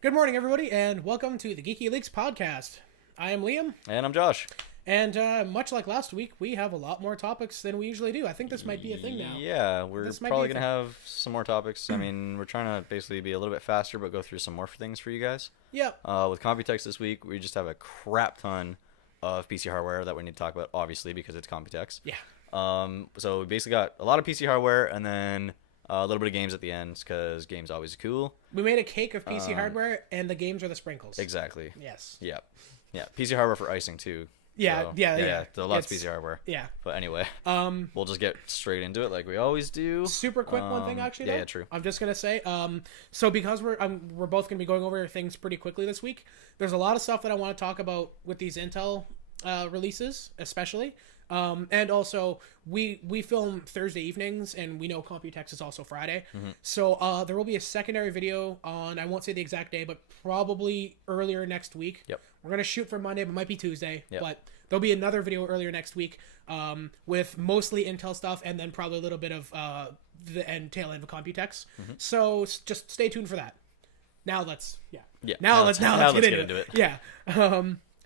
Good morning, everybody, and welcome to the Geeky Leaks podcast. I am Liam. And I'm Josh. And much like last week, we have a lot more topics than we usually do. I think this might be a thing now. Yeah, we're probably going to have some more topics. I mean, we're trying to basically be a little bit faster, but go through some more things for you guys. Yep. With Computex this week, we just have a crap ton of PC hardware that we need to talk about, obviously, because it's Computex. Yeah. So we basically got a lot of PC hardware and then a little bit of games at the end, because games always cool. We made a cake of PC hardware, and the games are the sprinkles. Exactly. Yes. Yeah. Yeah. PC hardware for icing, too. Yeah, so, yeah. So lots of PC hardware. Yeah. But anyway, we'll just get straight into it like we always do. Super quick one thing, actually. Yeah, true. I'm just gonna say, so because we're both gonna be going over things pretty quickly this week. There's a lot of stuff that I want to talk about with these Intel releases, especially. And also we film Thursday evenings, and we know Computex is also Friday. Mm-hmm. So there will be a secondary video on, I won't say the exact day, but probably earlier next week. Yep. We're going to shoot for Monday, but it might be Tuesday. Yep. But there'll be another video earlier next week with mostly Intel stuff, and then probably a little bit of the tail end of Computex. Mm-hmm. So just stay tuned for that. Now let's Now let's get into it. Yeah.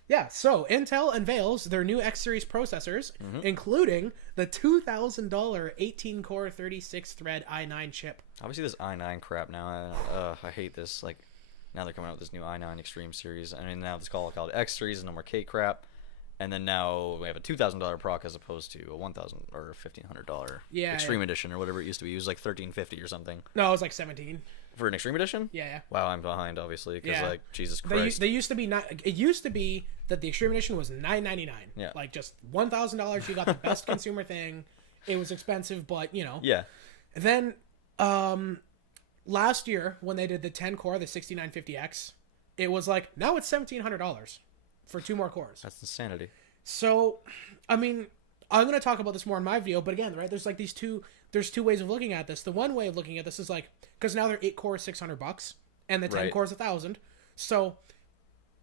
Yeah, so Intel unveils their new X series processors, including the $2,000 18-core 36-thread i9 chip. Obviously, this i9 crap now. I hate this. Like, now they're coming out with this new i9 Extreme series. I mean, now it's called X series and no more K crap. And then now we have a $2,000 proc as opposed to a $1,000 or $1,500 Extreme Edition or whatever it used to be. It was like $1,350 or something. No, it was like 17 for an Extreme Edition. Yeah. Wow, I'm behind obviously because like Jesus Christ. They used to be it used to be that the Extreme Edition was $999. Yeah. Like just $1,000. You got the best consumer thing. It was expensive, but you know. Yeah. Then last year when they did the 10-core, the 6950X, it was like now it's $1,700 for 2 more cores. That's insanity. So, I mean, I'm going to talk about this more in my video, but again, right, there's like there's two ways of looking at this. The one way of looking at this is like, because now they're 8 cores, $600, and the 10 cores, $1,000. So,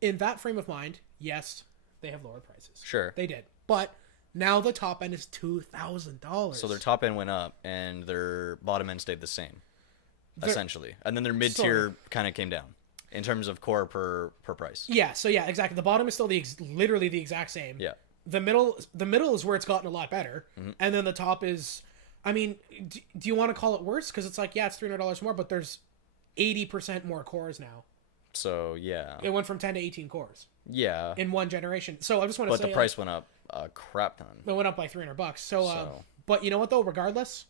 in that frame of mind, yes, they have lower prices. Sure. They did. But now the top end is $2,000. So their top end went up, and their bottom end stayed the same, essentially. And then their mid-tier kind of came down. In terms of core per price. Yeah, so yeah, exactly. The bottom is still literally the exact same. Yeah. The middle is where it's gotten a lot better. Mm-hmm. And then the top is, I mean, do you want to call it worse? Because it's like, yeah, it's $300 more, but there's 80% more cores now. So, yeah. It went from 10 to 18 cores. Yeah. In one generation. So I just want to say. But the price went up a crap ton. It went up like $300. So, but you know what though? Regardless,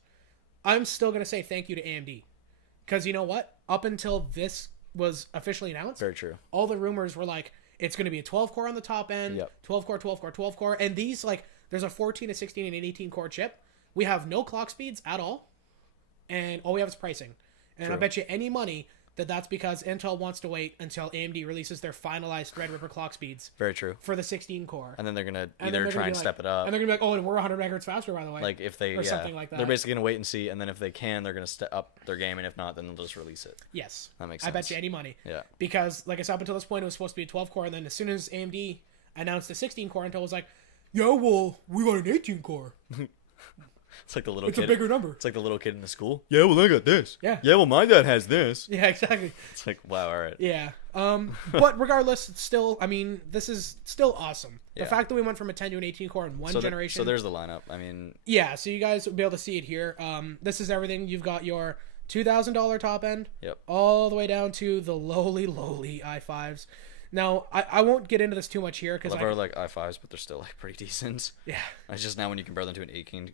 I'm still going to say thank you to AMD. Because you know what? Up until this was officially announced. Very true. All the rumors were like, it's going to be a 12 core on the top end, 12 core, 12 core, 12 core. And these, like, there's a 14, a 16, and an 18 core chip. We have no clock speeds at all. And all we have is pricing. And True. I bet you any money that's because Intel wants to wait until AMD releases their finalized Threadripper clock speeds. Very true. For the 16 core. And then they're going to either try and step it up. And they're going to be like, oh, and we're 100 megahertz faster, by the way. Like, if they, or something like that. They're basically going to wait and see. And then if they can, they're going to step up their game. And if not, then they'll just release it. Yes. That makes sense. I bet you any money. Yeah. Because, like I said, up until this point, it was supposed to be a 12 core. And then as soon as AMD announced the 16 core, Intel was like, yeah, well, we got an 18 core. It's like the little kid. It's a bigger number. It's like the little kid in the school. Yeah, well, I got this. Yeah. Yeah, well, my dad has this. Yeah, exactly. It's like, wow, all right. Yeah. But regardless, it's still, I mean, this is still awesome. The fact that we went from a 10 to an 18 core in one generation. So there's the lineup. I mean. Yeah, so you guys will be able to see it here. This is everything. You've got your $2,000 top end. Yep. All the way down to the lowly i5s. Now, I won't get into this too much here because I like i5s, but they're still like pretty decent. Yeah. It's just now when you compare them to an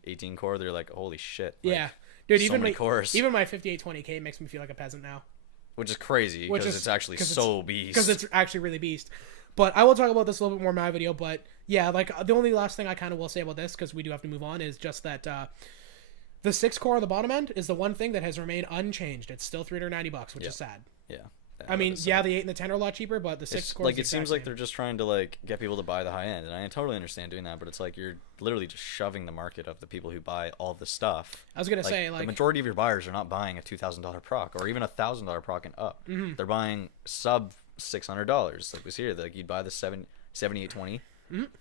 18 core, they're like, holy shit. Like, yeah. Dude, even my 5820K makes me feel like a peasant now. Which is crazy because it's actually so beast. Because it's actually really beast. But I will talk about this a little bit more in my video. But yeah, like the only last thing I kind of will say about this, because we do have to move on, is just that the 6 core on the bottom end is the one thing that has remained unchanged. It's still $390, which is sad. Yeah. I mean, yeah, the 8 and the 10 are a lot cheaper, but the 6 core. Like, it seems like they're just trying to like get people to buy the high end, and I totally understand doing that. But it's like you're literally just shoving the market of the people who buy all the stuff. I was gonna say, like, the majority of your buyers are not buying a $2,000 proc or even a $1,000 proc and up. Mm-hmm. They're buying sub $600. Like we see here, like you'd buy the 7820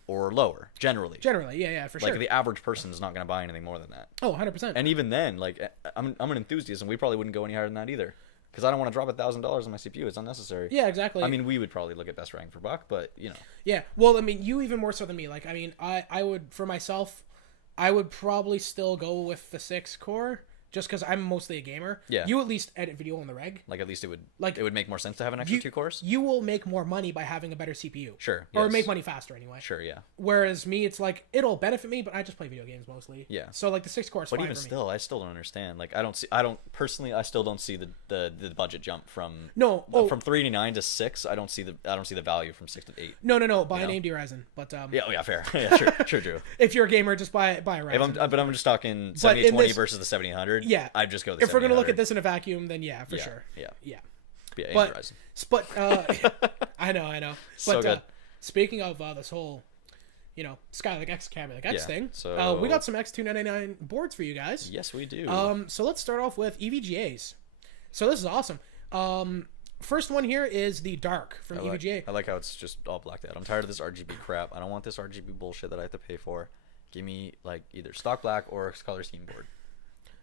or lower generally. Yeah, for sure. Like the average person is not going to buy anything more than that. Oh, 100%. And even then, like I'm an enthusiast, and we probably wouldn't go any higher than that either. because I don't want to drop $1,000 on my CPU. It's unnecessary. Yeah, exactly. I mean, we would probably look at best bang for buck, but you know. Yeah, well, I mean, you even more so than me. Like, I mean, I would, for myself, I would probably still go with the 6-core. Just because I'm mostly a gamer. Yeah. You at least edit video on the reg. Like, at least it would make more sense to have an extra 2 cores. You will make more money by having a better CPU. Sure. Or yes. make money faster anyway. Sure, yeah. Whereas me, it's like, it'll benefit me, but I just play video games mostly. Yeah. So, like, the 6-core is fine But even for me. still, I still don't understand. Like, I still don't see the budget jump from from 389 to 6. I don't see the value from 6 to 8. No. Buy an AMD Ryzen. But yeah, fair. Yeah, true. If you're a gamer, just buy a Ryzen. But I'm just talking 7820 versus the 7800. Yeah. I'd just go the if we're gonna look at this in a vacuum, then yeah, for sure. Yeah. Yeah, AMD Ryzen. But I know. But So good. Speaking of this whole, Skylake X Camera X thing, so we got some X299 boards for you guys. Yes, we do. So let's start off with EVGAs. So this is awesome. First one here is the Dark from EVGA. I like how it's just all blacked out. I'm tired of this RGB crap. I don't want this RGB bullshit that I have to pay for. Give me like either stock black or a color scheme board.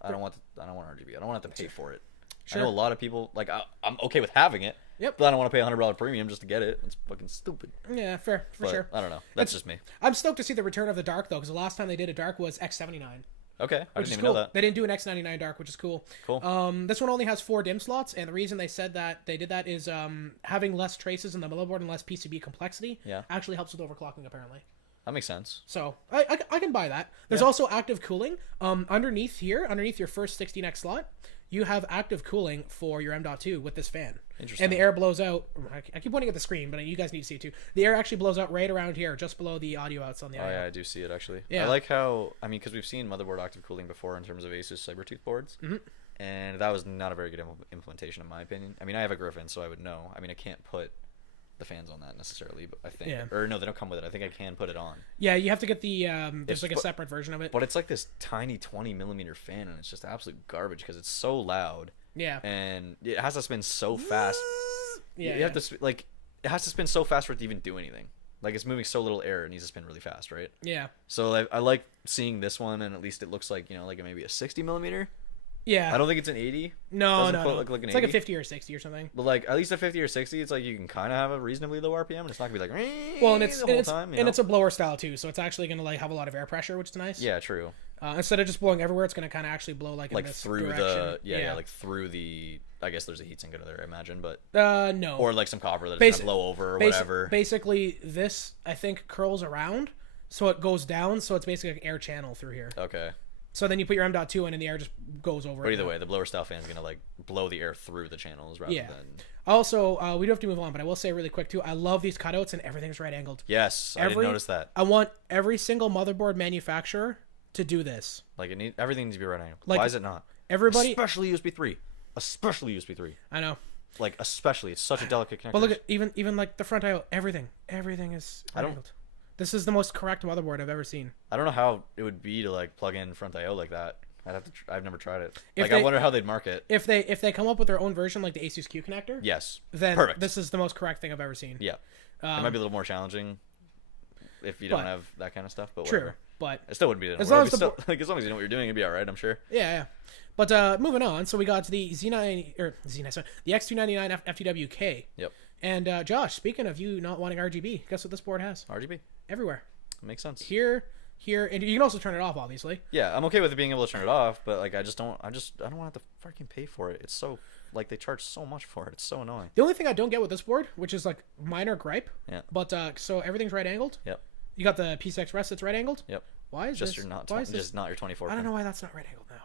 I don't want RGB. I don't want to have to pay for it. Sure. I know a lot of people like I'm okay with having it. Yep. But I don't want to pay $100 premium just to get it. It's fucking stupid. Yeah, fair for sure. I don't know. That's just me. I'm stoked to see the return of the Dark though, because the last time they did a Dark was X79. Okay, I didn't even cool. know that. They didn't do an X99 Dark, which is cool. Cool. This one only has 4 DIMM slots, and the reason they said that they did that is having less traces in the motherboard and less PCB complexity actually helps with overclocking apparently. That makes sense. So I can buy that. There's also active cooling. Underneath your first 16X slot, you have active cooling for your M.2 with this fan. Interesting. And the air blows out. I keep pointing at the screen, but you guys need to see it too. The air actually blows out right around here, just below the audio outs on the. Oh yeah, I do see it actually. Yeah. I like how because we've seen motherboard active cooling before in terms of Asus Cybertooth boards, and that was not a very good implementation in my opinion. I mean, I have a Griffin, so I would know. I mean, I can't put the fans on that necessarily, but I think or no, they don't come with it. I think I can put it on. Yeah, you have to get the there's like a separate version of it. But it's like this tiny 20mm fan, and it's just absolute garbage because it's so loud. Yeah. And it has to spin so fast. Yeah. You have to it has to spin so fast for it to even do anything. Like it's moving so little air, it needs to spin really fast, right? Yeah. So I like seeing this one, and at least it looks like like maybe a 60mm. Yeah. I don't think it's an 80. No. Look like an it's 80. like a 50 or 60 or something. But like at least a 50 or 60, it's like you can kind of have a reasonably low RPM, and it's not gonna be like well, and it's a blower style too, so it's actually gonna like have a lot of air pressure, which is nice. Yeah, true. Instead of just blowing everywhere, it's gonna kind of actually blow like in this through direction. like through the. I guess there's a heatsink under there, I imagine, but no. Or like some copper that's gonna blow over or whatever. Basically, this I think curls around, so it goes down, so it's basically an air channel through here. Okay. So then you put your M.2 in, and the air just goes over. But either way, the blower style fan is gonna like blow the air through the channels rather than. Also, we do have to move on, but I will say really quick too. I love these cutouts, and everything's right angled. Yes, I didn't notice that. I want every single motherboard manufacturer to do this. Like everything needs to be right angled. Like, why is it not? Everybody, especially USB 3. Especially USB 3. I know. Like especially, it's such a delicate connector. But look at even like the front I/O, everything is right angled. This is the most correct motherboard I've ever seen. I don't know how it would be to like plug in front I/O like that. I'd have to. I've never tried it. If I wonder how they'd mark it. If they come up with their own version like the Asus Q connector. Yes. Then perfect. This is the most correct thing I've ever seen. Yeah. It might be a little more challenging if you don't have that kind of stuff. But whatever. But it still wouldn't be. As long as you know what you're doing, it'd be all right. I'm sure. Yeah. But moving on, so we got the the X299 FTWK. Yep. And Josh, speaking of you not wanting RGB, guess what this board has? RGB. Everywhere. Makes sense. Here, and you can also turn it off, obviously. Yeah, I'm okay with it being able to turn it off, but like I don't want to have to fucking pay for it. It's so like they charge so much for it. It's so annoying. The only thing I don't get with this board, which is like minor gripe. Yeah. But so everything's right angled. Yep. You got the PCX rest that's right angled. Yep. Why is just this? Just not your 24. I don't know why that's not right angled now.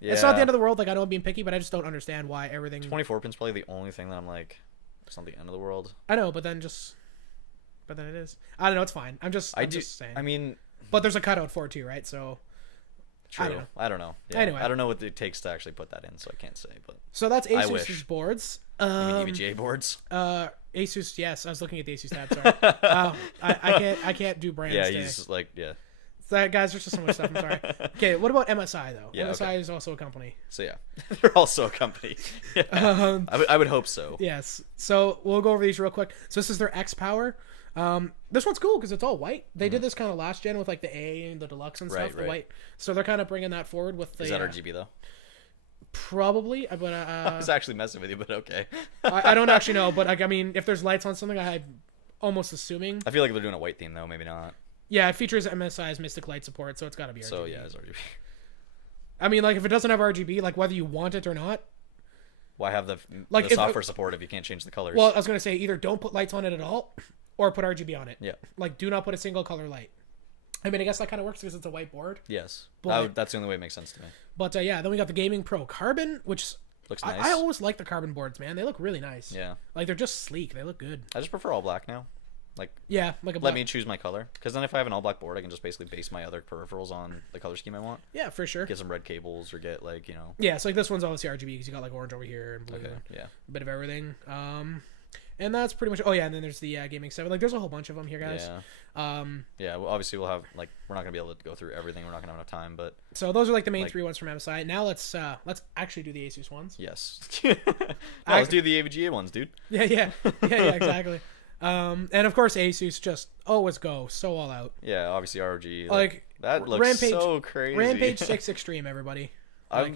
Yeah. It's not the end of the world. Like I know I'm being picky, but I just don't understand why everything. 24 pin's probably the only thing that I'm like, it's not the end of the world. I know, but then it is. I don't know. It's fine. I'm just saying. I mean, but there's a cutout for it too, right? So. True. I don't know. Yeah. Anyway, I don't know what it takes to actually put that in, so I can't say. But so that's Asus's boards. You mean EVGA boards? Asus. Yes, I was looking at the Asus tab. Sorry. I can't do brands. Yeah, today. he's like That guys, there's just so much stuff. I'm sorry. Okay, what about MSI though? Yeah, MSI is also a company. So yeah, they're also a company. Yeah. I would hope so. Yes. So we'll go over these real quick. So this is their X Power. This one's cool because it's all white. They did this kind of last gen with like the A and the Deluxe and stuff, the white. So they're kind of bringing that forward with the. Is that RGB though? Probably, but I was actually messing with you, but okay. I don't actually know, but like, I mean, if there's lights on something, I'm almost assuming. I feel like they're doing a white theme though, maybe not. Yeah, it features MSI's Mystic Light support, so it's got to be RGB. So yeah, it's RGB. I mean, like, if it doesn't have RGB, like, whether you want it or not. Why have the Like, software support if you can't change the colors? Well, I was gonna say either don't put lights on it at all, or put RGB on it. Yeah. Like, do not put a single color light. I mean, I guess that kind of works because it's a white board. Yes. But, that's the only way it makes sense to me. But yeah, then we got the Gaming Pro Carbon, which looks nice. I always like the carbon boards, man. They look really nice. Yeah. Like, they're just sleek. They look good. I just prefer all black now. Like, yeah, like a black. let me choose my color, because then if I have an all black board, I can just basically base my other peripherals on the color scheme I want. Yeah, for sure. Get some red cables or get like Yeah, so like this one's obviously RGB because you got like orange over here and blue. Okay. Yeah. A bit of everything. And that's pretty much. Oh yeah, and then there's the Gaming 7. Like, there's a whole bunch of them here, guys. Yeah. Yeah. Well, obviously we'll have like we're not gonna be able to go through everything. We're not gonna have enough time, but. So those are like the main three ones from MSI. Now let's actually do the Asus ones. Yes. Let's do the AVGA ones, dude. Yeah, exactly. And of course Asus just always go so all out. Yeah, obviously ROG. Like that looks Rampage, so crazy. Rampage 6 Extreme, everybody. Like,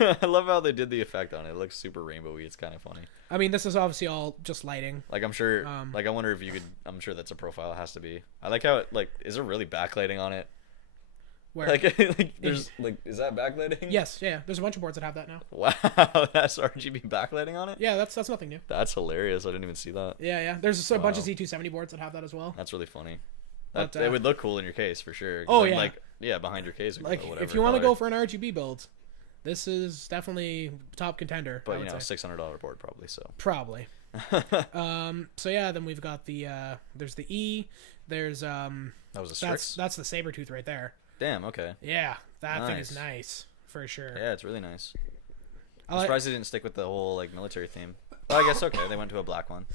I love how they did the effect on it. It looks super rainbowy. It's kind of funny. I mean, this is obviously all just lighting. Like, I'm sure. Like, I wonder if you could. I'm sure that's a profile. It has to be. I like how it. Like, is there really backlighting on it? Where? Like there's like, is that backlighting? Yes, yeah. There's a bunch of boards that have that now. Wow, that's RGB backlighting on it. Yeah, that's nothing new. That's hilarious. I didn't even see that. Yeah. There's a bunch of Z270 boards that have that as well. That's really funny. It would look cool in your case for sure. Oh yeah. Like behind your case. Like whatever if you want to go for an RGB build, this is definitely top contender. But $600 board probably. So probably. So yeah, then we've got the there's the E. There's that was a Strix. That's the Sabertooth right there. Damn. Okay. Yeah, that thing is nice for sure. Yeah, it's really nice. I'm surprised they didn't stick with the whole like military theme. Well, I guess okay. They went to a black one.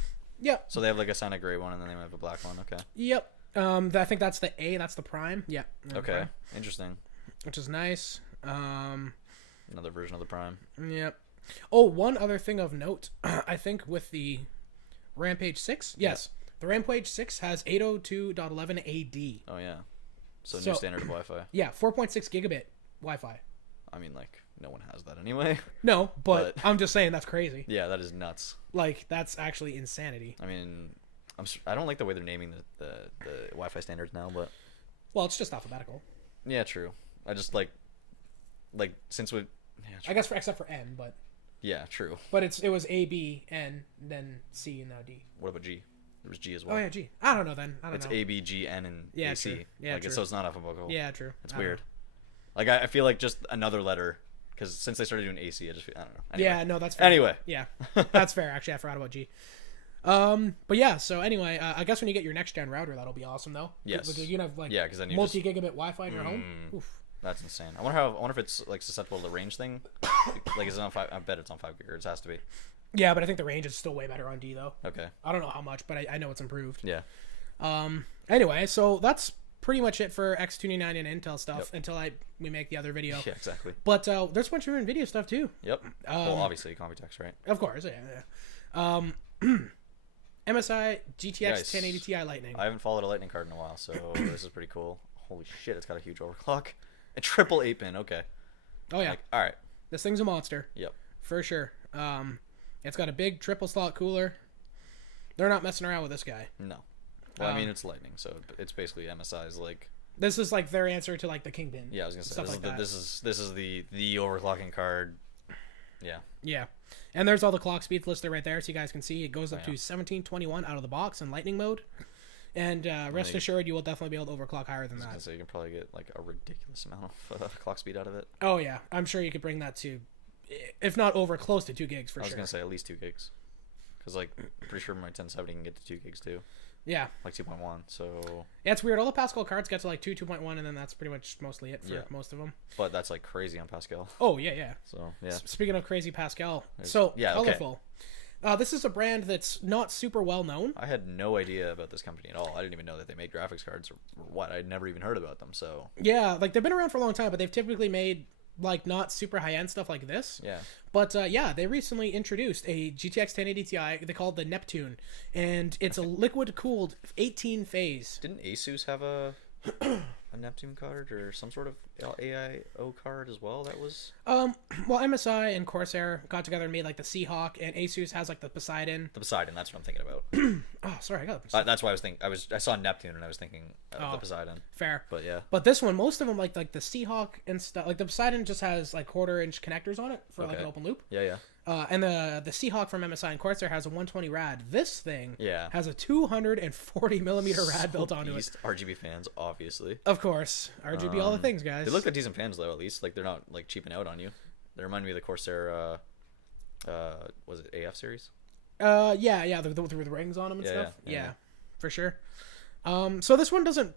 Yep. So they have like a Santa gray one, and then they have a black one. Okay. Yep. I think that's the A. That's the Prime. Yeah. Okay. Prime. Interesting. Which is nice. Another version of the Prime. Yep. Oh, one other thing of note. I think with the Rampage 6. Yes. Yep. The Rampage 6 has 802.11 AD. Oh yeah. So new standard of Wi-Fi. Yeah, 4.6 gigabit Wi-Fi. I mean, like, no one has that anyway. No, but I'm just saying that's crazy. Yeah, that is nuts. Like, that's actually insanity. I mean, I don't like the way they're naming the Wi-Fi standards now, but... Well, it's just alphabetical. Yeah, true. I just, like since we... Yeah, I guess except for N, but... Yeah, true. But it was A, B, N, then C, and now D. What about G? There was G as well. Oh yeah, G. I don't know then. I don't know. It's A, B, G, N, and AC. True. Yeah, like, true. So it's not alphabetical. Yeah, true. It's weird. Like, I feel like just another letter, because since they started doing AC, I just feel, I don't know. Anyway. Yeah, no, that's fair. Anyway. Yeah, that's fair. Actually, I forgot about G. But yeah, so anyway, I guess when you get your next gen router, that'll be awesome though. Yes. Because you can have like because then you multi-gigabit Wi-Fi in your home. Oof. That's insane. I wonder if it's like susceptible to the range thing. Like, is it on 5? I bet it's on 5 gigahertz. It has to be. Yeah, but I think the range is still way better on D though. Okay. I don't know how much, but I know it's improved. Yeah. Anyway, so that's pretty much it for X299 and Intel stuff until we make the other video. Yeah, exactly. But there's a bunch of NVIDIA stuff too. Yep. Well, obviously Computex, right? Of course, yeah. MSI GTX 1080 Ti Lightning. I haven't followed a Lightning card in a while, so this is pretty cool. Holy shit, it's got a huge overclock. A triple 8-pin, okay. Oh yeah. Like, all right. This thing's a monster. Yep. For sure. It's got a big triple slot cooler. They're not messing around with this guy. No. Well, I mean, it's Lightning, so it's basically MSI's like. This is like their answer to like the KINGPIN. Yeah, I was gonna say this is the overclocking card. Yeah. Yeah, and there's all the clock speeds listed right there, so you guys can see it goes up to 1721 out of the box in Lightning mode. And rest assured, you will definitely be able to overclock higher than that. So you can probably get like a ridiculous amount of clock speed out of it. Oh yeah, I'm sure you could bring that to, if not over, close to 2 gigs for sure. I was gonna say at least 2 gigs, because like I'm pretty sure my 1070 can get to 2 gigs too. Yeah. Like 2.1. So. Yeah, it's weird. All the Pascal cards get to like 2.1, and then that's pretty much mostly it for most of them. But that's like crazy on Pascal. Oh yeah. So yeah. Speaking of crazy Pascal, Colorful. Okay. This is a brand that's not super well known. I had no idea about this company at all. I didn't even know that they made graphics cards or what. I'd never even heard about them. So. Yeah, like they've been around for a long time, but they've typically made like not super high end stuff like this. Yeah. But they recently introduced a GTX 1080 Ti. They call it the Neptune, and it's a liquid cooled 18 phase. Didn't Asus have a a Neptune card or some sort of AIO card as well? That was Well, MSI and Corsair got together and made like the Seahawk, and Asus has like the Poseidon. the Poseidon. That's what I'm thinking about. Oh, sorry, I got the Poseidon. That's why I was thinking. I saw Neptune and I was thinking of the Poseidon. Fair. But yeah. But this one, most of them like the Seahawk and stuff. Like the Poseidon just has like 1/4-inch connectors on it for like an open loop. Yeah, yeah. And the Seahawk from MSI and Corsair has a 120 rad. This thing has a 240 millimeter rad built onto it. RGB fans, obviously. Of course, RGB all the things, guys. They look like decent fans though. At least like they're not like cheaping out on you. They remind me of the Corsair. Was it AF series? Yeah, the rings on them and stuff. Yeah, for sure. So this one doesn't,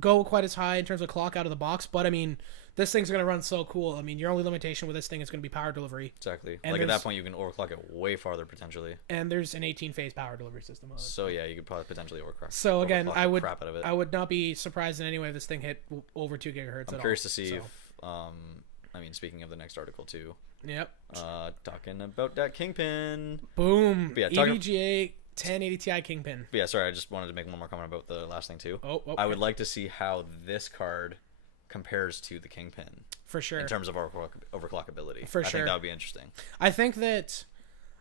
go quite as high in terms of clock out of the box, but I mean, this thing's going to run so cool. I mean, your only limitation with this thing is going to be power delivery. Exactly. And like at that point, you can overclock it way farther potentially. And there's an 18-phase power delivery system on it. So yeah, you could probably potentially overclock. So again, I would crap out of it. I would not be surprised in any way if this thing hit over 2 gigahertz. I'm curious to see if, I mean, speaking of the next article too. Yep. Talking about that KINGPIN. Boom. But yeah, EVGA 1080 Ti KINGPIN. But yeah, sorry, I just wanted to make one more comment about the last thing too. I would like to see how this card compares to the KINGPIN. For sure. In terms of overclockability. I sure. think that would be interesting. I think that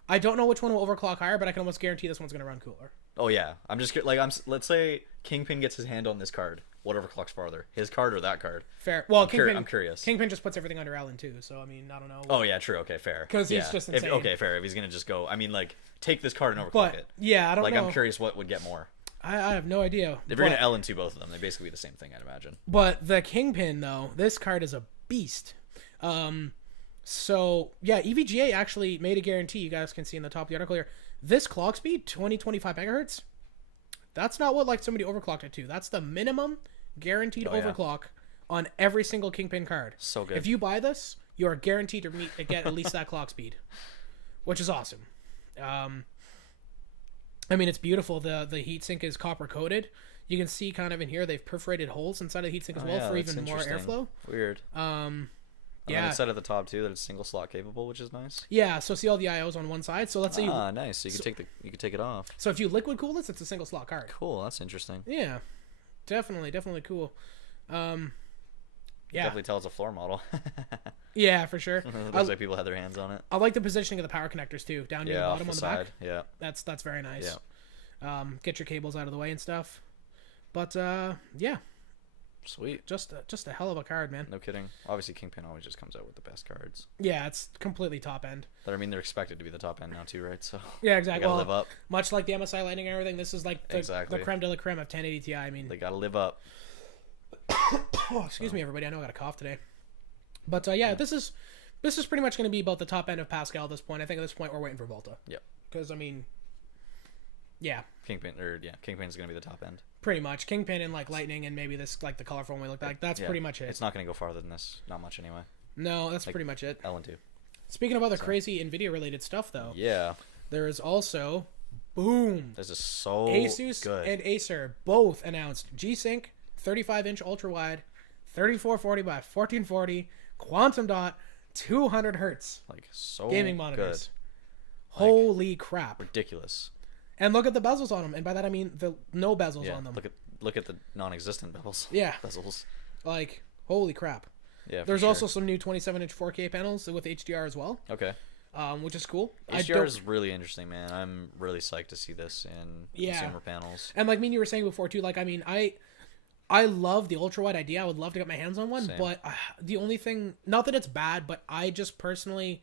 I don't know which one will overclock higher, but I can almost guarantee this one's going to run cooler. Oh yeah, I'm just like let's say KINGPIN gets his hand on this card. What overclocks farther, his card or that card? Fair. Well, I'm curious. KINGPIN just puts everything under Allen too, so I mean, I don't know. Oh yeah, true. Okay, fair. Because he's just insane. Okay, fair. If he's gonna just go, I mean, like take this card and overclock it. Yeah, I don't know. I'm curious what would get more. I have no idea. If you're gonna Ellen to both of them, they basically be the same thing, I'd imagine. But the KINGPIN though, this card is a beast. So yeah, EVGA actually made a guarantee. You guys can see in the top of the article here. This clock speed, 25 megahertz. That's not what like somebody overclocked it to. That's the minimum guaranteed overclock on every single KINGPIN card. So good. If you buy this, you are guaranteed to get at least that clock speed, which is awesome. I mean, it's beautiful. The heatsink is copper coated. You can see kind of in here they've perforated holes inside of the heatsink as well for even more airflow. Weird. Yeah. It said at the top too that it's single slot capable, which is nice. Yeah. So see all the IOs on one side. So let's say nice. So you could take it off. So if you liquid cool this, it's a single slot card. Cool. That's interesting. Yeah. Definitely cool. Yeah. Definitely tell it's a floor model. Yeah, for sure. Looks like people had their hands on it. I like the positioning of the power connectors too, down near the bottom on the side. back. Yeah. That's very nice. Yeah. Get your cables out of the way and stuff. But yeah. Sweet. Just a hell of a card, man. No kidding. Obviously, KINGPIN always just comes out with the best cards. Yeah, it's completely top end. But I mean, they're expected to be the top end now too, right? So yeah, exactly. They gotta live up. Much like the MSI Lightning and everything, this is like the creme de la creme of 1080 Ti. I mean, they gotta live up. Oh, excuse me, everybody. I know I got a cough today. But yeah, this is pretty much going to be about the top end of Pascal at this point. I think at this point we're waiting for Volta. Yep. Because I mean, yeah. KINGPIN's gonna be the top end. Pretty much. KINGPIN and like Lightning and maybe this like the colorful one we looked like. That's pretty much it. It's not gonna go farther than this. Not much anyway. No, that's pretty much it. Ellen 2. Speaking of other crazy NVIDIA related stuff though. Yeah. There is also boom. This is so Asus good. and Acer both announced G-Sync 35-inch ultra-wide, 3440 by 1440, quantum dot, 200 hertz. Like so gaming monitors. Good. Holy crap. Ridiculous. And look at the bezels on them. And by that I mean the no bezels on them. Look at the non-existent bezels. Yeah. Bezels. Like, holy crap. Yeah. There's also some new 27-inch 4K panels with HDR as well. Okay. Which is cool. HDR is really interesting, man. I'm really psyched to see this in consumer panels. And like you were saying before too, like I mean, I love the ultra-wide idea. I would love to get my hands on one. Same. But the only thing, not that it's bad, but I just personally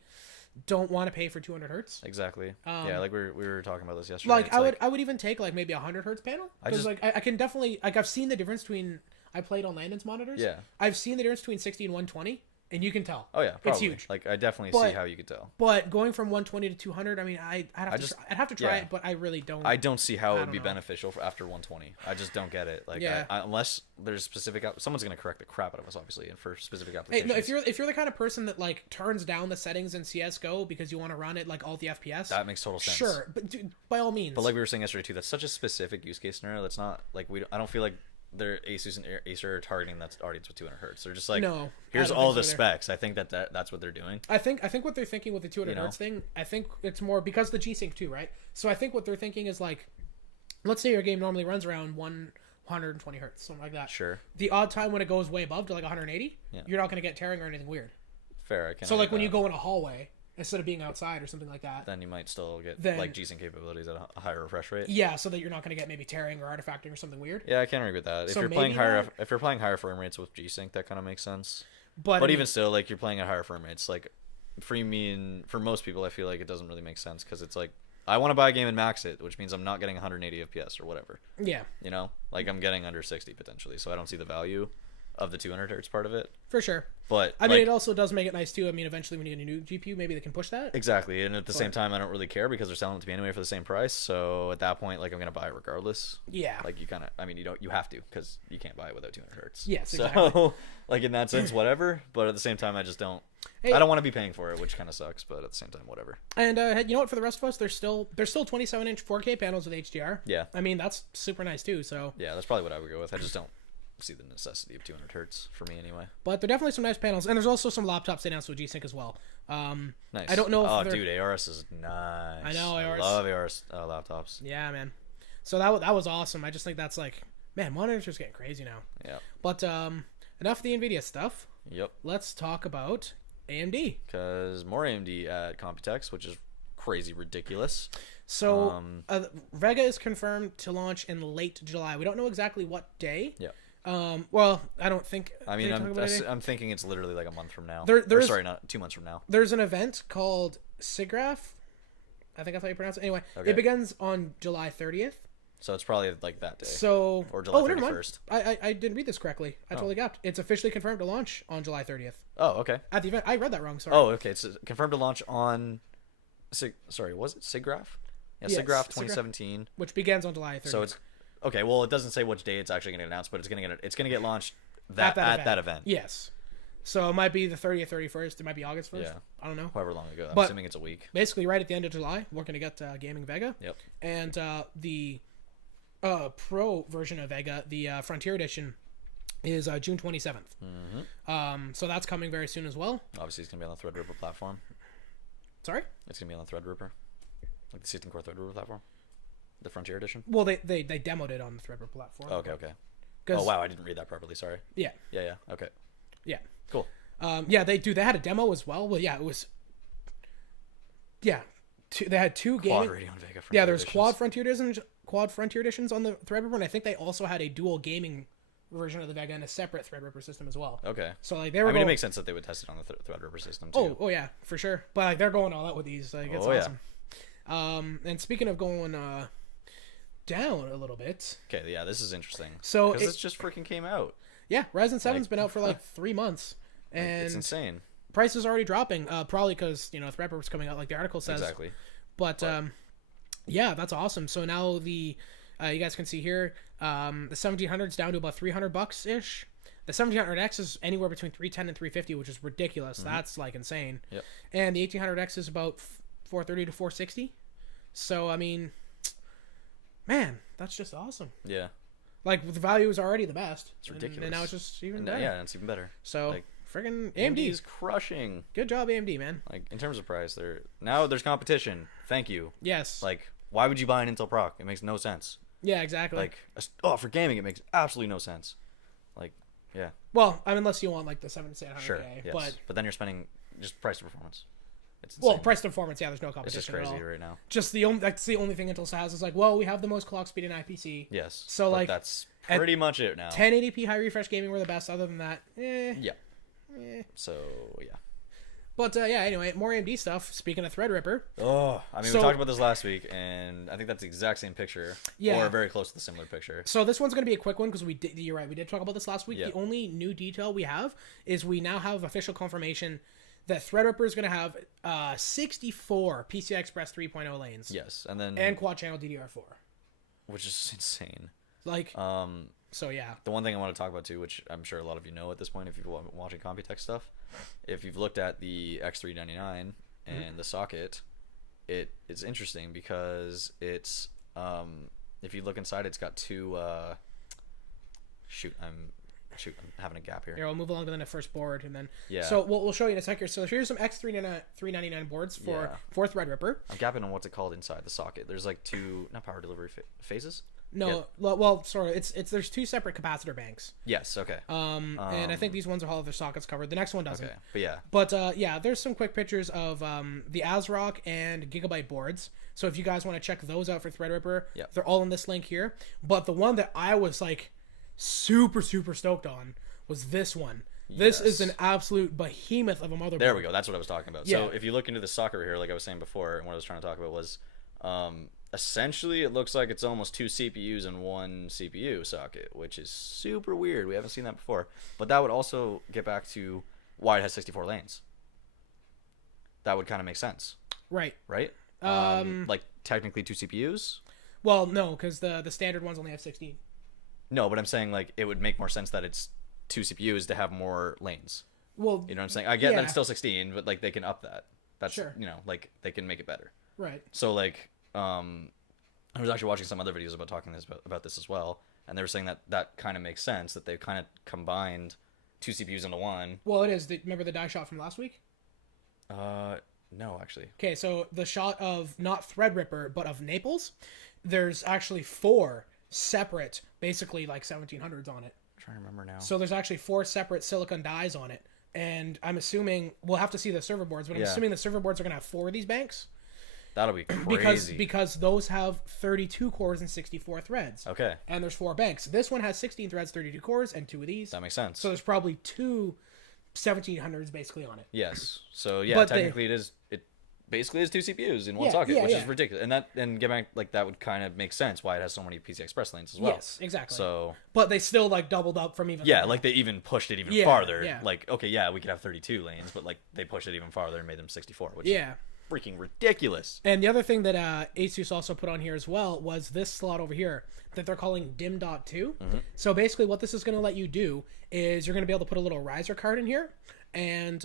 don't want to pay for 200 hertz. Exactly. Yeah, like we were talking about this yesterday. Like I would even take like maybe a 100 hertz panel because like I can definitely like I've seen the difference between I played on Landon's monitors. Yeah. I've seen the difference between 60 and 120. And you can tell. Oh yeah, probably. It's huge. Like I definitely see how you could tell. But going from 120 to 200, I mean, I'd have to try it, but I really don't. I don't see how it would be beneficial for after 120. I just don't get it. Like, unless there's specific, someone's gonna correct the crap out of us, obviously, and for specific applications. Hey, no, if you're the kind of person that like turns down the settings in CS:GO because you want to run it like all the FPS, that makes total sense. Sure, but dude, by all means. But like we were saying yesterday too, that's such a specific use case scenario. That's not like I don't feel like their Asus and Acer are targeting that audience with 200 hertz. They're just like, no, here's all the specs. I think that's what they're doing. I think what they're thinking with the 200 hertz thing, I think it's more because the G-Sync too, right? So I think what they're thinking is like, let's say your game normally runs around 120 hertz, something like that. Sure. The odd time when it goes way above to like 180, Yeah. you're not going to get tearing or anything weird. Fair. I can. So like when you go in a hallway instead of being outside or something like that, then you might still get then, like G-Sync capabilities at a higher refresh rate. Yeah, so that you're not going to get maybe tearing or artifacting or something weird. Yeah, I can't agree with that. So if you're maybe playing higher frame rates with G-Sync, that kind of makes sense. But I mean, even still, like you're playing at higher frame rates, like for me and for most people, I feel like it doesn't really make sense because it's like I want to buy a game and max it, which means I'm not getting 180 FPS or whatever. Yeah. You know, like I'm getting under 60 potentially, so I don't see the value of the 200 hertz part of it. For sure. But I mean, it also does make it nice too. I mean, eventually when you get a new GPU, maybe they can push that. Exactly, and at the same time, I don't really care because they're selling it to me anyway for the same price. So at that point, like I'm gonna buy it regardless. Yeah. Like you kind of, I mean, you have to because you can't buy it without 200 hertz. Yes, so, exactly. like in that sense, whatever. But at the same time, I just don't. Hey. I don't want to be paying for it, which kind of sucks. But at the same time, whatever. And you know what? For the rest of us, there's still 27-inch 4K panels with HDR. Yeah. I mean, that's super nice too. So. Yeah, that's probably what I would go with. I just don't see the necessity of 200 hertz for me anyway. But there are definitely some nice panels, and there's also some laptops they announced with G-Sync as well. Nice. I don't know. Oh, dude, ARS is nice. I know ARS. I love ARS laptops. Yeah, man. So that was awesome. I just think that's like, man, monitors are getting crazy now. Yeah. But enough of the Nvidia stuff. Yep. Let's talk about AMD. Because more AMD at Computex, which is crazy ridiculous. So Vega is confirmed to launch in late July. We don't know exactly what day. Yeah. Well, I don't think. I mean, I'm thinking it's literally like a month from now. Sorry, not 2 months from now. There's an event called SIGGRAPH. I think that's how you pronounce it. Anyway, Okay. It begins on July 30th. So it's probably like that day. So or July 31st. Never mind. I didn't read this correctly. I totally got it. It's officially confirmed to launch on July 30th. Oh, okay. At the event, I read that wrong. Sorry. Oh, okay. It's confirmed to launch on. Sorry, was it SIGGRAPH? Yeah, Yes, SIGGRAPH 2017. Which begins on July 30th. So it's okay. Well, it doesn't say which day it's actually going to get announced, but it's going to get launched at that event. Yes. So it might be the 30th, 31st. It might be August 1st. Yeah. I don't know. However long ago. I'm But- assuming it's a week. Basically, right at the end of July, we're going to get Gaming Vega. Yep. And the Pro version of Vega, the Frontier Edition, is June 27th. Mm-hmm. So that's coming very soon as well. Obviously, it's going to be on the Threadripper platform. Sorry? It's going to be on the Threadripper. Like the 16-core Threadripper platform. The Frontier Edition. Well, they demoed it on the Threadripper platform. Oh, okay. Oh, wow. I didn't read that properly. Sorry. Yeah. Yeah. Okay. Yeah. Cool. Yeah, they had a demo as well. Well, yeah, it was. Yeah, they had two Quad game. Radeon Vega. Yeah, there's quad Frontier editions on the Threadripper, and I think they also had a dual gaming version of the Vega and a separate Threadripper system as well. Okay. So like they were. I mean, it makes sense that they would test it on the Threadripper system too. Oh yeah, for sure. But like they're going all out with these. Like it's awesome. Yeah. And speaking of going down a little bit. Okay, yeah, this is interesting. So because this just freaking came out. Yeah, Ryzen 7's been out for like 3 months, and it's insane. Price is already dropping. Probably because Threadripper was coming out, like the article says. Exactly. But yeah, that's awesome. So now you guys can see here, the 1700's down to about $300 ish. The 1700X is anywhere between $310 and $350, which is ridiculous. Mm-hmm. That's like insane. Yep. And the 1800X is about $430 to $460. So I mean, man, that's just awesome. Yeah. Like the value is already the best. It's ridiculous. And now it's just even better. Yeah, it's even better. So like, friggin' AMD is crushing. Good job, AMD, man. Like in terms of price, there's competition. Thank you. Yes. Like, why would you buy an Intel Proc? It makes no sense. Yeah, exactly. Like, for gaming, it makes absolutely no sense. Like, yeah. Well, I mean, unless you want like the 7700K. Sure. Yes. But then you're spending just price to performance. It's insane. Well, price to performance, yeah, there's no competition. It's just crazy at all. right now. That's the only thing Intel has is like, well, we have the most clock speed in IPC. Yes. So like that's pretty much it now. 1080p high refresh gaming were the best. Other than that, Yeah. So yeah. But yeah, anyway, more AMD stuff. Speaking of Threadripper. Oh, I mean, we talked about this last week, and I think that's the exact same picture. Yeah. Or very close to the similar picture. So this one's going to be a quick one because you're right, we did talk about this last week. Yeah. The only new detail we have is we now have official confirmation that Threadripper is going to have 64 PCI Express 3.0 lanes. Yes, and quad channel DDR4. Which is insane. Like, so yeah. The one thing I want to talk about too, which I'm sure a lot of you know at this point if you've been watching Computex stuff, if you've looked at the X299 and the socket, it's interesting because it's if you look inside, it's got two I'm having a gap here. Here, we'll move along to the first board, and then yeah. So we'll show you in a second. So here's some X399 boards for Threadripper. I'm gapping on what's it called inside the socket. There's like two, not power delivery phases. No, well, sorry. It's there's two separate capacitor banks. Yes. Okay. And I think these ones are all of their sockets covered. The next one doesn't. Okay. But yeah. But yeah, there's some quick pictures of the Asrock and Gigabyte boards. So if you guys want to check those out for Threadripper, they're all in this link here. But the one that I was like super stoked on was this one. This is an absolute behemoth of a motherboard. There we go. That's what I was talking about. Yeah. So if you look into the socket right here, like I was saying before, and what I was trying to talk about was, essentially it looks like it's almost two CPUs in one CPU socket, which is super weird. We haven't seen that before. But that would also get back to why it has 64 lanes. That would kind of make sense. Right. Right? Like technically two CPUs? Well, no, because the standard ones only have 16. No, but I'm saying like it would make more sense that it's two CPUs to have more lanes. Well, you know what I'm saying? I get that it's still 16, but like they can up that. That's sure. You know, like they can make it better. Right. So like I was actually watching some other videos about this as well, and they were saying that kind of makes sense, that they've kind of combined two CPUs into one. Well, it is. Remember the die shot from last week? No, actually. Okay, so the shot of not Threadripper, but of Naples, there's actually 4 separate, basically like 1700s on it. I'm trying to remember now. So there's actually 4 separate silicon dies on it. And I'm assuming, we'll have to see the server boards, but I'm assuming the server boards are going to have 4 of these banks. That'll be crazy. Because those have 32 cores and 64 threads. Okay. And there's 4 banks. This one has 16 threads, 32 cores, and 2 of these. That makes sense. So there's probably 2 1700s basically on it. Yes. So yeah, But technically it basically is two CPUs in one socket, which is ridiculous. And get back, like that would kind of make sense why it has so many PCI Express lanes as well. Yes, exactly. So, but they still like doubled up from even. Yeah, like they even pushed it even farther. Yeah. Like okay, yeah, we could have 32 lanes, but like they pushed it even farther and made them 64, which is freaking ridiculous. And the other thing that Asus also put on here as well was this slot over here that they're calling DIM.2. Mm-hmm. So basically, what this is going to let you do is you're going to be able to put a little riser card in here, and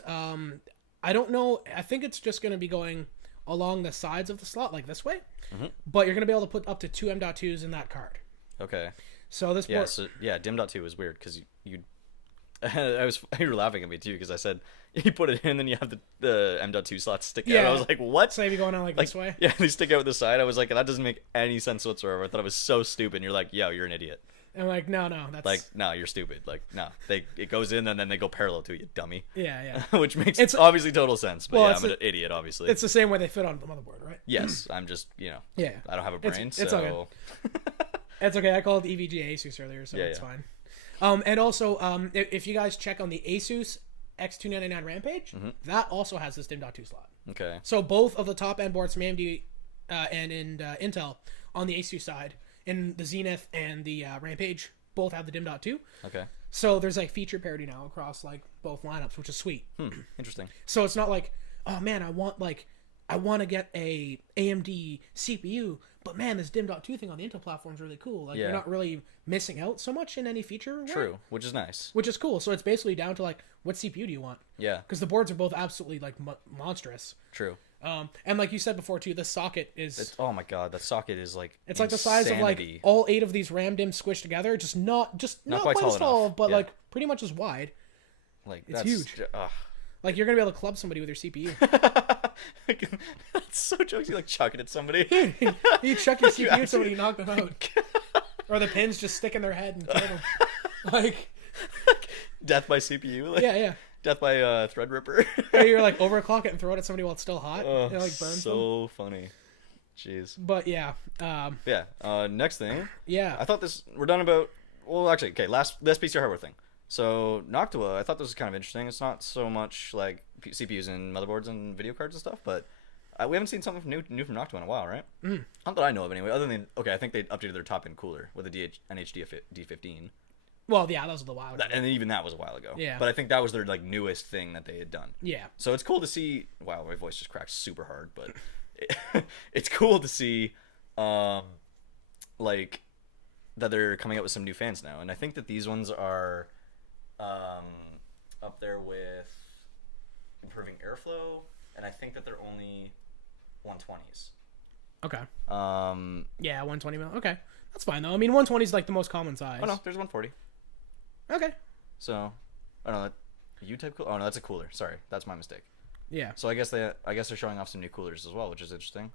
I don't know. I think it's just going to be going along the sides of the slot like this way, but you're going to be able to put up to 2 M.2s in that card. Okay. So this board... DIM.2 is weird because you you were laughing at me too because I said you put it in and then you have the M.2 slots stick out. I was like, what? So maybe going on like this way? Yeah, they stick out the side. I was like, that doesn't make any sense whatsoever. I thought it was so stupid. And you're like, yo, you're an idiot. I'm like, no, that's... Like, no, you're stupid. Like, no. It goes in and then they go parallel to you, dummy. Yeah. Which makes obviously total sense. But well, yeah, I'm an idiot, obviously. It's the same way they fit onto the motherboard, right? Yes, I'm just, yeah. I don't have a brain, it's okay. It's okay. I called EVGA Asus earlier, so it's fine. And also, if you guys check on the Asus X299 Rampage, that also has this DIM.2 slot. Okay. So both of the top end boards from AMD and Intel on the Asus side, in the Zenith and the Rampage, both have the DIM.2. Okay. So there's like feature parity now across like both lineups, which is sweet. Interesting. So it's not like, oh man, I want to get a AMD CPU, but man, this DIM.2 thing on the Intel platform is really cool. Like you're not really missing out so much in any feature. True, which is nice. Which is cool. So it's basically down to like, what CPU do you want? Yeah. Because the boards are both absolutely like monstrous. True. And like you said before too, the socket is... oh my god, that socket is like it's like the size of like all 8 of these RAM DIMMs squished together. Just not quite as tall, but like pretty much as wide. Like it's huge. Like you're gonna be able to club somebody with your CPU. That's so jokes. You like chucking at somebody. You chuck your CPU at somebody, you knock them out. Or the pins just stick in their head and kill them. Like death by CPU. Like, yeah. Death by Threadripper. Or you're like overclock it and throw it at somebody while it's still hot. Oh, it like burns so them. funny. Jeez. But yeah. Next thing. Yeah. I thought we're done about. Well, actually, okay. Last piece of hardware thing. So Noctua, I thought this was kind of interesting. It's not so much like CPUs and motherboards and video cards and stuff, but we haven't seen something new from Noctua in a while, right? Not that I know of anyway. Other than I think they updated their top end cooler with a NHD15. Well, yeah, that was a while ago. And even that was a while ago. Yeah. But I think that was their like newest thing that they had done. Yeah. So it's cool to see. Wow, my voice just cracked super hard, but it's cool to see, like that they're coming out with some new fans now, and I think that these ones are, up there with improving airflow, and I think that they're only 120s. Okay. Yeah, 120 mil. Okay, that's fine though. I mean, 120 is like the most common size. Oh no, there's 140. Okay. So, I don't know. U-type cooler. Oh no, that's a cooler. Sorry, that's my mistake. Yeah. So I guess they're showing off some new coolers as well, which is interesting.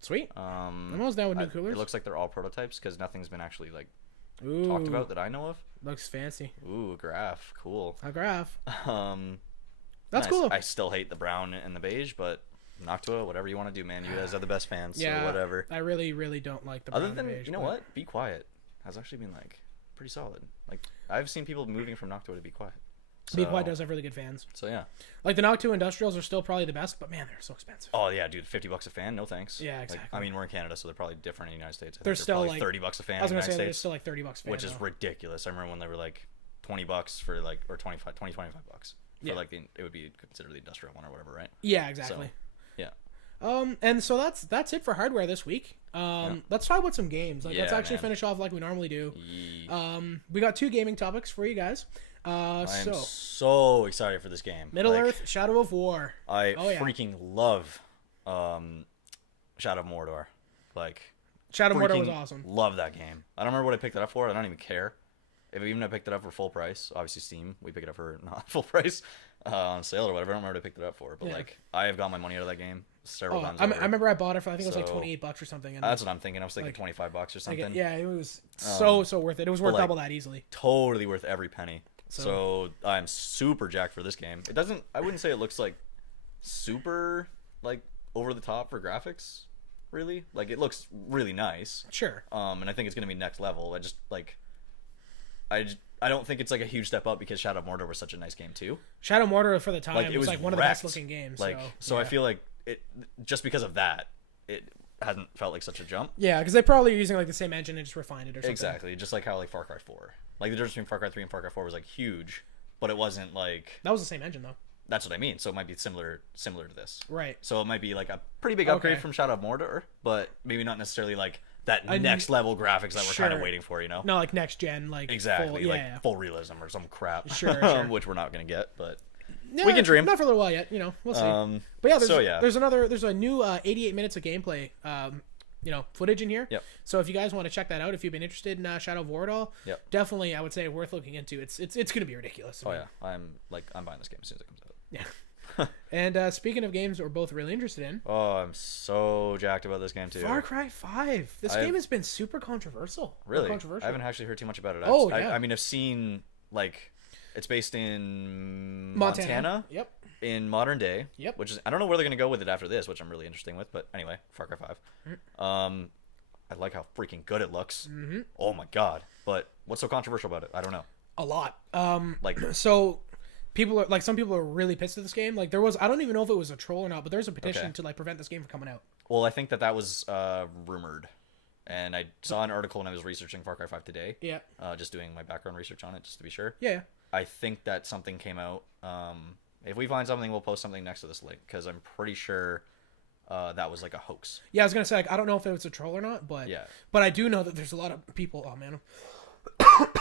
Sweet. I'm almost down with new coolers. It looks like they're all prototypes because nothing's been actually like Ooh, talked about that I know of. looks fancy. Ooh, graph, cool. A graph. Nice. That's cool. I still hate the brown and the beige, but Noctua, whatever you want to do, man. You guys are the best fans, Yeah, so whatever. I really, really don't like the Other brown than, and beige, you know but- what? Be Quiet has actually been like pretty solid. Like I've seen people moving from Noctua to Be Quiet. Be Quiet does have really good fans. So yeah. Like the Noctua Industrials are still probably the best, but man, they're so expensive. Oh yeah, dude, $50 a fan, no thanks. Yeah, Like, exactly. I mean, we're in Canada, so they're probably different in the United States. I think They're still probably like $30 a fan I was in the gonna United say they're States, still like $30 a fan, which is though. ridiculous. I remember when they were like $20 for like, or 25 $25 for Yeah. like it would be considered the industrial one or whatever, right? Yeah, exactly. So, yeah. And so that's it for hardware this week. Let's talk about some games. Like let's Yeah, actually man. finish off like we normally do. Yeah. We got 2 gaming topics for you guys. I'm So so excited for this game. Middle Like, Earth, Shadow of War. I Oh, yeah. freaking love Shadow of Mordor. Like Shadow of Mordor was freaking awesome. love that game. I don't remember what I picked it up for. I don't even care. If even I picked it up for full price, obviously Steam, we pick it up for not full price on sale or whatever. I don't remember what I picked it up for, but Yeah. like I have got my money out of that game several Oh, times. I over. remember I bought it for I think it was like So, $28 or something. And That's what I'm thinking. I was thinking like- $25 or like, something. yeah, it was so worth it. It was worth like, double that easily. Totally worth every penny. So- So I'm super jacked for this game. It doesn't. I wouldn't say it looks like super like over the top for graphics. Really, like it looks really nice. Sure. And I think it's gonna be next level. I just like. I don't think it's like a huge step up because Shadow of Mordor was such a nice game too. Shadow of Mordor for the time Like it was was like one of the best wrecked. looking games. Like so, I feel like it just because of that, it hasn't felt like such a jump. yeah, because they probably are using like the same engine and just refined it or something. Exactly, just like how like Far Cry 4, like the difference between Far Cry 3 and Far Cry 4 was like huge, but it wasn't like That was the same engine though. that's what I mean. So it might be similar to this. Right. So it might be like a pretty big upgrade Okay. from Shadow of Mordor, but maybe not necessarily like that I- next level graphics that we're kind of Sure. waiting for. You know. No, like next gen, like Exactly, full, like yeah, full realism or some crap, Sure, sure. which we're not gonna get, but yeah. we can dream. Not for a little while yet, you know. We'll see. But yeah, there's there's a new 88 minutes of gameplay, footage in here. Yep. So if you guys want to check that out, if you've been interested in Shadow of War at all, Yep. definitely I would say worth looking into. It's gonna be ridiculous. I Oh mean, yeah, I'm buying this game as soon as it comes out. yeah. And speaking of games that we're both really interested in, Oh, I'm so jacked about this game too. Far Cry 5. This I've- game has been super controversial. Or Really? controversial. I haven't actually heard too much about it. Oh, I yeah. I mean, I've seen like it's based in Montana. Montana Yep. in modern day. Yep. Which is I don't know where they're gonna go with it after this, which I'm really interested with. But anyway, Far Cry 5. I like how freaking good it looks. Mm-hmm. Oh my god! But what's so controversial about it? I don't know. A lot. Like So people are like, some people are really pissed at this game. Like there was, I don't even know if it was a troll or not, but there's a petition Okay. to like prevent this game from coming out. well, I think that was rumored, and I saw an article when I was researching Far Cry 5 today. Yeah. Just doing my background research on it, just to be sure. Yeah. I think that something came out. If we find something, we'll post something next to this link because I'm pretty sure that was like a hoax. Yeah, I was gonna say like, I don't know if it was a troll or not, but Yeah. but I do know that there's a lot of people. Oh man,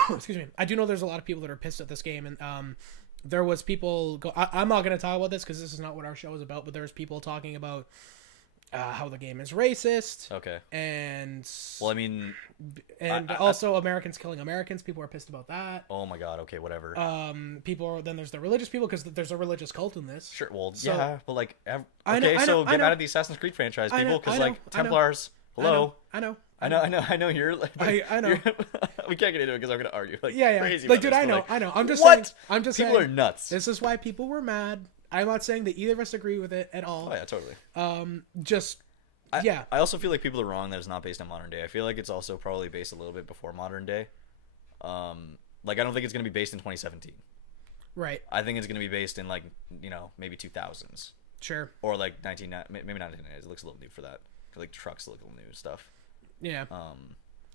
excuse me. I do know there's a lot of people that are pissed at this game, and there was people. I'm not gonna talk about this because this is not what our show is about. But there's people talking about how the game is racist, Okay. and Well, I mean, also Americans killing Americans. People are pissed about that. oh my god. Okay, whatever. Then there's the religious people because there's a religious cult in this. Sure. Well, So- yeah, but like, okay, I know- so I get know. mad at the Assassin's Creed franchise I know- people because I know- like I know. Templars. Hello. I know. I know you're. Like, I know. we can't get into it because I'm gonna argue. Like, Yeah. Crazy Like, about dude, this, I but, know. like, I know. I'm just what? saying. I'm just People saying. are nuts. This is why people were mad. I'm not saying that either of us agree with it at all. Oh yeah, totally. Just yeah. I also feel like people are wrong that it's not based on modern day. I feel like it's also probably based a little bit before modern day. Like I don't think it's gonna be based in 2017. Right. I think it's gonna be based in like maybe 2000s Sure. or like maybe not 1990s. It looks a little new for that. Like trucks look a little new and stuff. Yeah.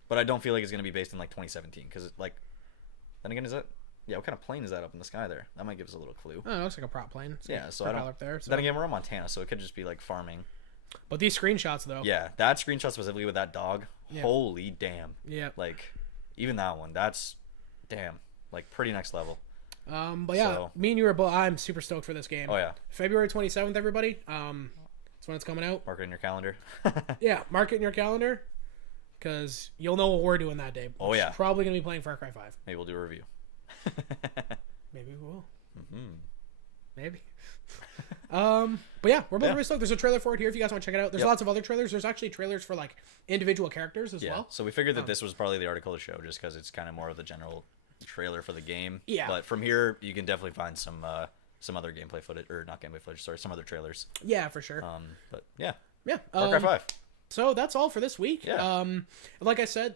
But I don't feel like it's gonna be based in like 2017 because like then again is that what kind of plane is that up in the sky there? That might give us a little clue. Oh, it looks like a prop plane. It's Yeah, like so I propeller don't. up there. So. Then again, we're in Montana, so it could just be like farming. But these screenshots though. Yeah, that screenshot specifically with that dog. Yeah. Holy damn! Yeah. Like, even that one, that's damn, like pretty next level. But yeah, So- me and you are both. I'm super stoked for this game. Oh yeah, February 27th, everybody. That's when it's coming out. mark it in your calendar. Yeah, mark it in your calendar, because you'll know what we're doing that day. Oh, yeah. Probably gonna be playing Far Cry 5. Maybe we'll do a review. Maybe we will. Mm-hmm. Maybe. But yeah, we're both really stoked. There's a trailer for it here if you guys want to check it out. There's Yep. lots of other trailers. There's actually trailers for like individual characters as well. So we figured that this was probably the article to show, just because it's kind of more of the general trailer for the game. Yeah. But from here, you can definitely find some other gameplay footage, or not gameplay footage. Sorry, some other trailers. Yeah, for sure. But yeah. Yeah. Far Cry 5. So that's all for this week. Yeah. Like I said,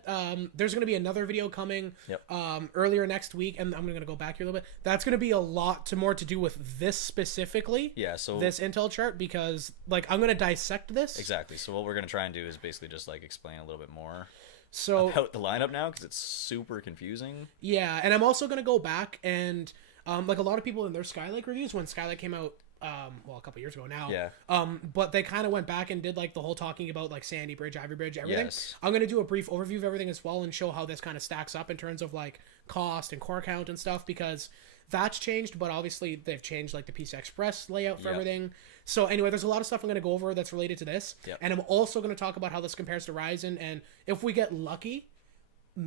there's going to be another video coming earlier next week, and I'm going to go back here a little bit. That's going to be a lot more to do with this specifically. Yeah, so this Intel chart, because like I'm going to dissect this. Exactly. So what we're going to try and do is basically just like explain a little bit more about the lineup now, because it's super confusing. Yeah, and I'm also going to go back and like a lot of people in their Skylake reviews, when Skylake came out a couple years ago now. Yeah. But they kind of went back and did like the whole talking about like Sandy Bridge, Ivy Bridge, everything. Yes. I'm going to do a brief overview of everything as well and show how this kind of stacks up in terms of like cost and core count and stuff, because that's changed, but obviously they've changed like the PCI Express layout for everything. So anyway, there's a lot of stuff I'm going to go over that's related to this. Yep. And I'm also going to talk about how this compares to Ryzen, and if we get lucky,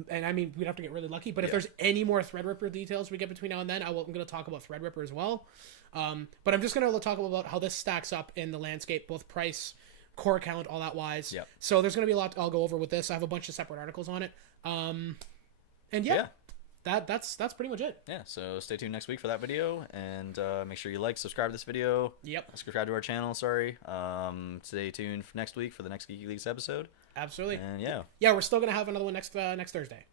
and I mean, we'd have to get really lucky, but if there's any more Threadripper details we get between now and then, I'm going to talk about Threadripper as well. But I'm just going to talk about how this stacks up in the landscape, both price, core count, all that wise. Yep. So there's going to be a lot I'll go over with this. I have a bunch of separate articles on it. And that's pretty much it. Yeah, so stay tuned next week for that video, and make sure you subscribe to this video. Yep. Subscribe to our channel, sorry. Stay tuned for next week for the next Geeky Leaks episode. Absolutely. And yeah, we're still going to have another one next Thursday.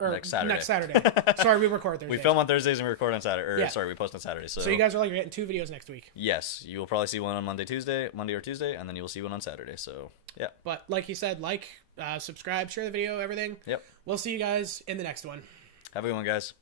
Or next Saturday. Next Saturday. Sorry, we record Thursday. We film on Thursdays and we record on Saturday. Sorry, we post on Saturday. So you guys are getting 2 videos next week. Yes, you will probably see one on Monday or Tuesday, and then you will see one on Saturday. So yeah. But like he said, subscribe, share the video, everything. Yep. We'll see you guys in the next one. Have a good one, guys.